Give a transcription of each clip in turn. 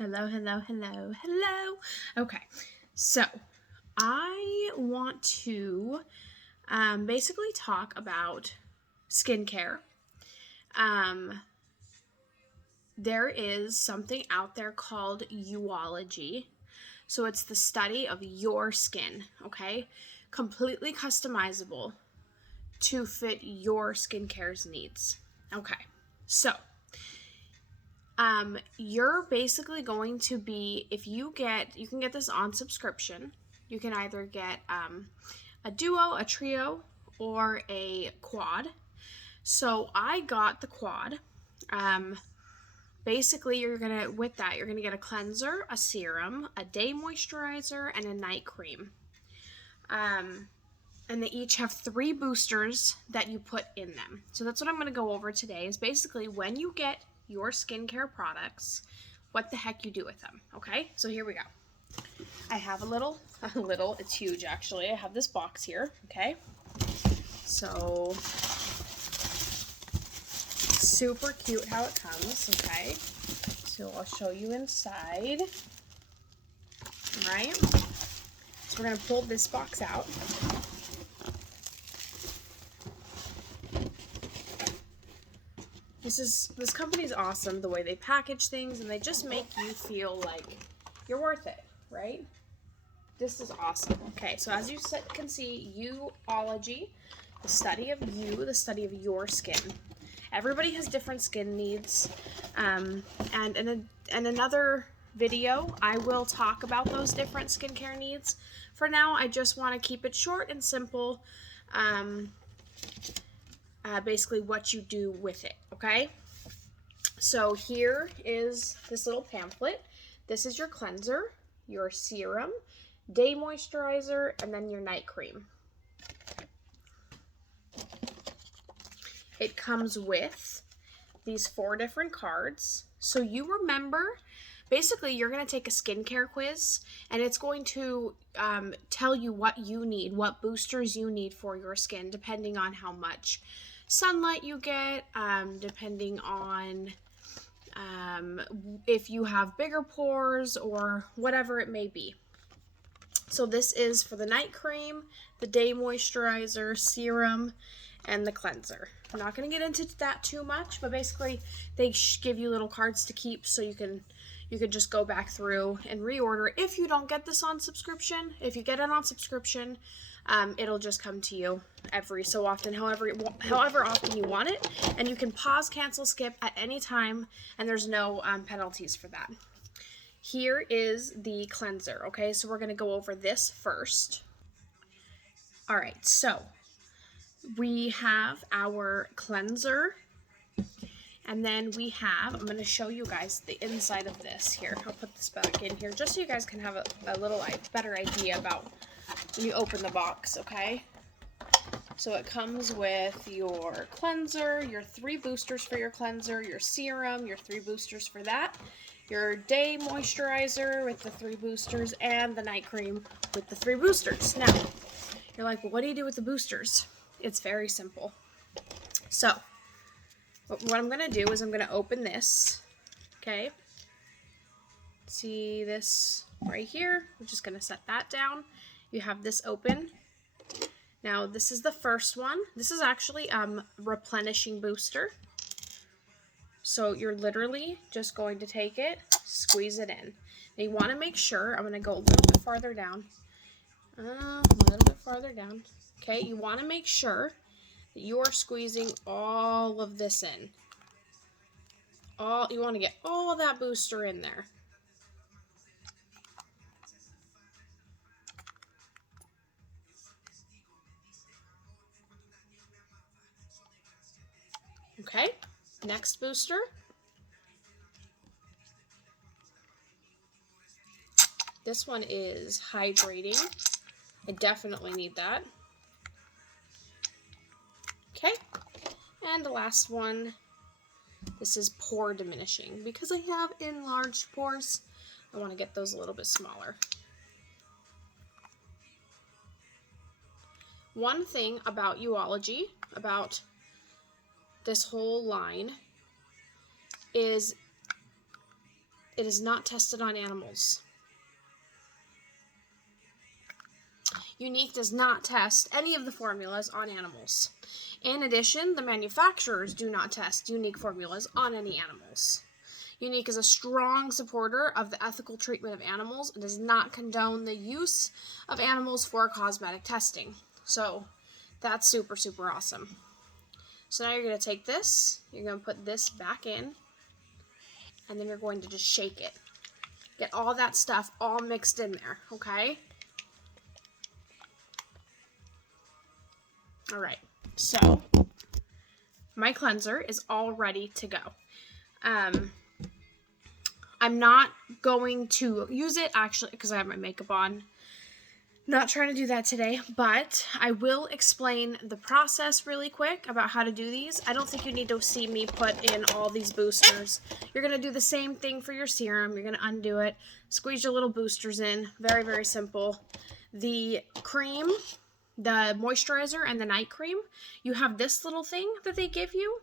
Hello, hello, hello, hello. Okay, so I want to basically talk about skincare. There is something out there called You-ology. So it's the study of your skin, okay? Completely customizable to fit your skincare's needs. Okay, so you're basically going to be, you can get this on subscription. You can either get a duo, a trio, or a quad. So I got the quad. Basically, you're gonna get a cleanser, a serum, a day moisturizer, and a night cream. And they each have 3 boosters that you put in them. So that's what I'm going to go over today, is basically when you get your skincare products, what the heck you do with them. Okay, so here we go. I have a little, it's huge actually. I have this box here, okay? So, super cute how it comes, okay? So I'll show you inside. All right, so we're going to pull this box out. This company's awesome, the way they package things, and they just make you feel like you're worth it, right? This is awesome. Okay, so as you can see, You-ology, the study of you, the study of your skin. Everybody has different skin needs, and in another video, I will talk about those different skincare needs. For now, I just want to keep it short and simple. Basically what you do with it, okay? So here is this little pamphlet. This is your cleanser, your serum, day moisturizer, and then your night cream. It comes with these 4 different cards. So you remember, basically you're going to take a skincare quiz, and it's going to tell you what you need, what boosters you need for your skin, depending on how much sunlight you get, depending on if you have bigger pores or whatever it may be. So this is for the night cream, the day moisturizer, serum, and the cleanser. I'm not going to get into that too much, but basically they give you little cards to keep, so you can just go back through and reorder. If you don't get this on subscription, if you get it on subscription, it'll just come to you every so often, however often you want it, and you can pause, cancel, skip at any time, and there's no penalties for that. Here is the cleanser, okay? So we're going to go over this first. All right, so we have our cleanser, and then we have, I'm going to show you guys the inside of this here. I'll put this back in here just so you guys can have a little better idea about when you open the box, okay? So it comes with your cleanser, your 3 boosters for your cleanser, your serum, your 3 boosters for that, your day moisturizer with the 3 boosters, and the night cream with the 3 boosters. Now, you're like, well, what do you do with the boosters? It's very simple. So, what I'm going to do is I'm going to open this, okay? See this right here? I'm just going to set that down. You have this open. Now, this is the first one. This is actually Replenishing Booster. So you're literally just going to take it, squeeze it in. Now you want to make sure, I'm going to go a little bit farther down. Okay, you want to make sure that you are squeezing all of this in. You want to get all that booster in there. Okay, next booster. This one is hydrating. I definitely need that. Okay, and the last one, this is pore diminishing. Because I have enlarged pores, I want to get those a little bit smaller. One thing about You-ology, about this whole line, is it is not tested on animals. Unique does not test any of the formulas on animals. In addition, the manufacturers do not test Unique formulas on any animals. Unique is a strong supporter of the ethical treatment of animals and does not condone the use of animals for cosmetic testing. So that's super, super awesome. So now you're going to take this, you're going to put this back in, and then you're going to just shake it. Get all that stuff all mixed in there, okay? All right, so my cleanser is all ready to go. I'm not going to use it, actually, because I have my makeup on. Not trying to do that today, but I will explain the process really quick about how to do these. I don't think you need to see me put in all these boosters. You're going to do the same thing for your serum. You're going to undo it, squeeze your little boosters in. Very, very simple. The cream, the moisturizer, and the night cream, you have this little thing that they give you.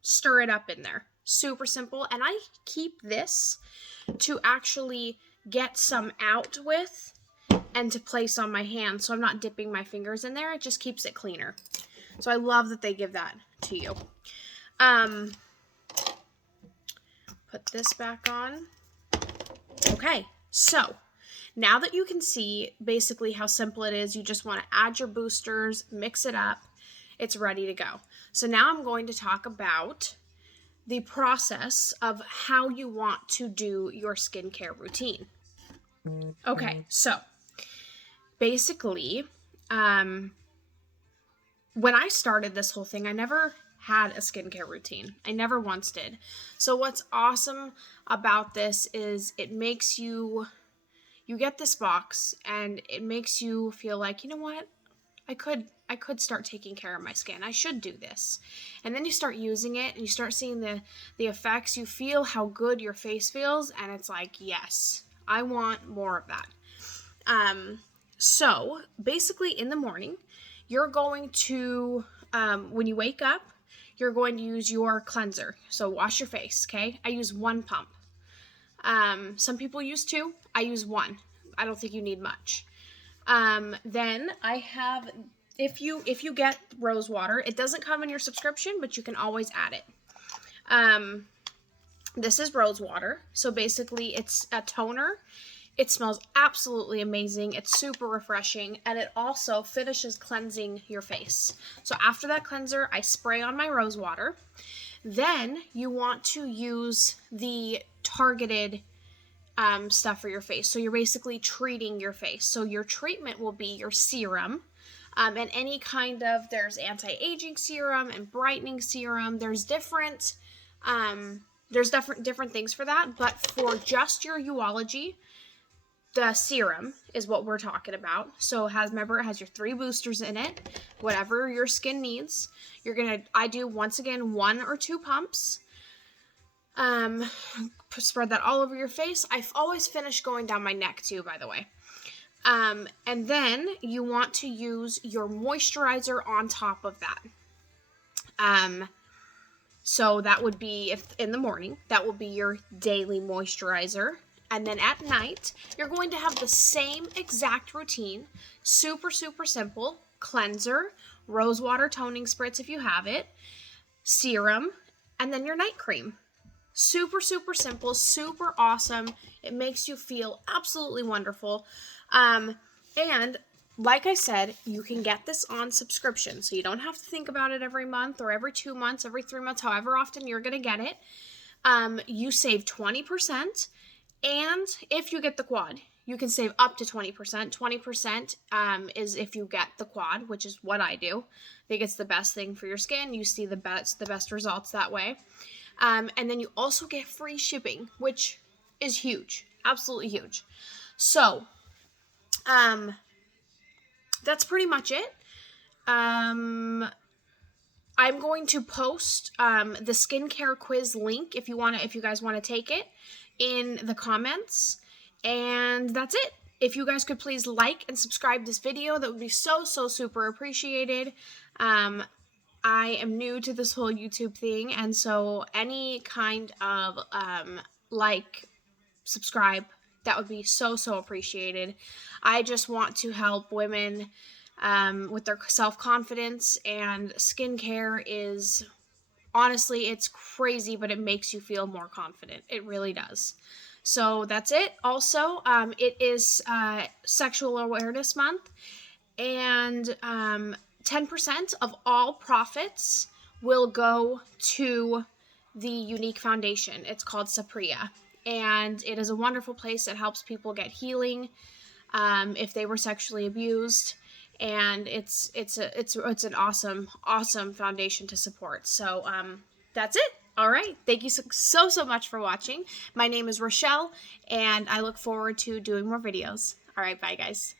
Stir it up in there. Super simple. And I keep this to actually get some out with and to place on my hand, so I'm not dipping my fingers in there. It just keeps it cleaner. So I love that they give that to you. Put this back on. Okay, so now that you can see basically how simple it is, you just want to add your boosters, mix it up, it's ready to go. So now I'm going to talk about the process of how you want to do your skincare routine. Okay, so basically, when I started this whole thing, I never had a skincare routine. I never once did. So what's awesome about this is it makes you get this box and it makes you feel like, you know what? I could start taking care of my skin. I should do this. And then you start using it and you start seeing the effects. You feel how good your face feels and it's like, yes, I want more of that. So basically in the morning, you're going to, when you wake up, you're going to use your cleanser. So wash your face, okay? I use 1 pump. Some people use 2. I use 1. I don't think you need much. Then I have, if you get rose water, it doesn't come in your subscription, but you can always add it. This is rose water. So basically it's a toner. It smells absolutely amazing. It's super refreshing, and it also finishes cleansing your face. So after that cleanser, I spray on my rose water. Then you want to use the targeted stuff for your face. So you're basically treating your face. So your treatment will be your serum, and any kind of, there's anti-aging serum and brightening serum. There's different things for that, but for just your You-ology, the serum is what we're talking about. So it has your 3 boosters in it, whatever your skin needs. I do, once again, 1 or 2 pumps. Spread that all over your face. I always finish going down my neck too, by the way. And then you want to use your moisturizer on top of that. So that would be, if in the morning, that will be your daily moisturizer. And then at night, you're going to have the same exact routine. Super, super simple. Cleanser, rose water toning spritz if you have it, serum, and then your night cream. Super, super simple, super awesome. It makes you feel absolutely wonderful. And like I said, you can get this on subscription. So you don't have to think about it every month or every 2 months, every 3 months, however often you're going to get it. You save 20%. And if you get the quad, you can save up to 20%. 20% is if you get the quad, which is what I do. I think it's the best thing for your skin. You see the best results that way. And then you also get free shipping, which is huge. Absolutely huge. So, that's pretty much it. I'm going to post the skincare quiz link if you guys want to take it in the comments. And that's it. If you guys could please like and subscribe this video, that would be so super appreciated. I am new to this whole YouTube thing, and so any kind of like subscribe. That would be so, so appreciated. I just want to help women with their self-confidence, and skincare is, honestly, it's crazy, but it makes you feel more confident. It really does. So that's it. Also, it is Sexual Awareness Month, and 10% of all profits will go to the unique foundation. It's called Sapria, and it is a wonderful place that helps people get healing if they were sexually abused, and it's an awesome foundation to support. So that's it. All right, thank you so much for watching. My name is Rochelle, and I look forward to doing more videos. All right, bye guys.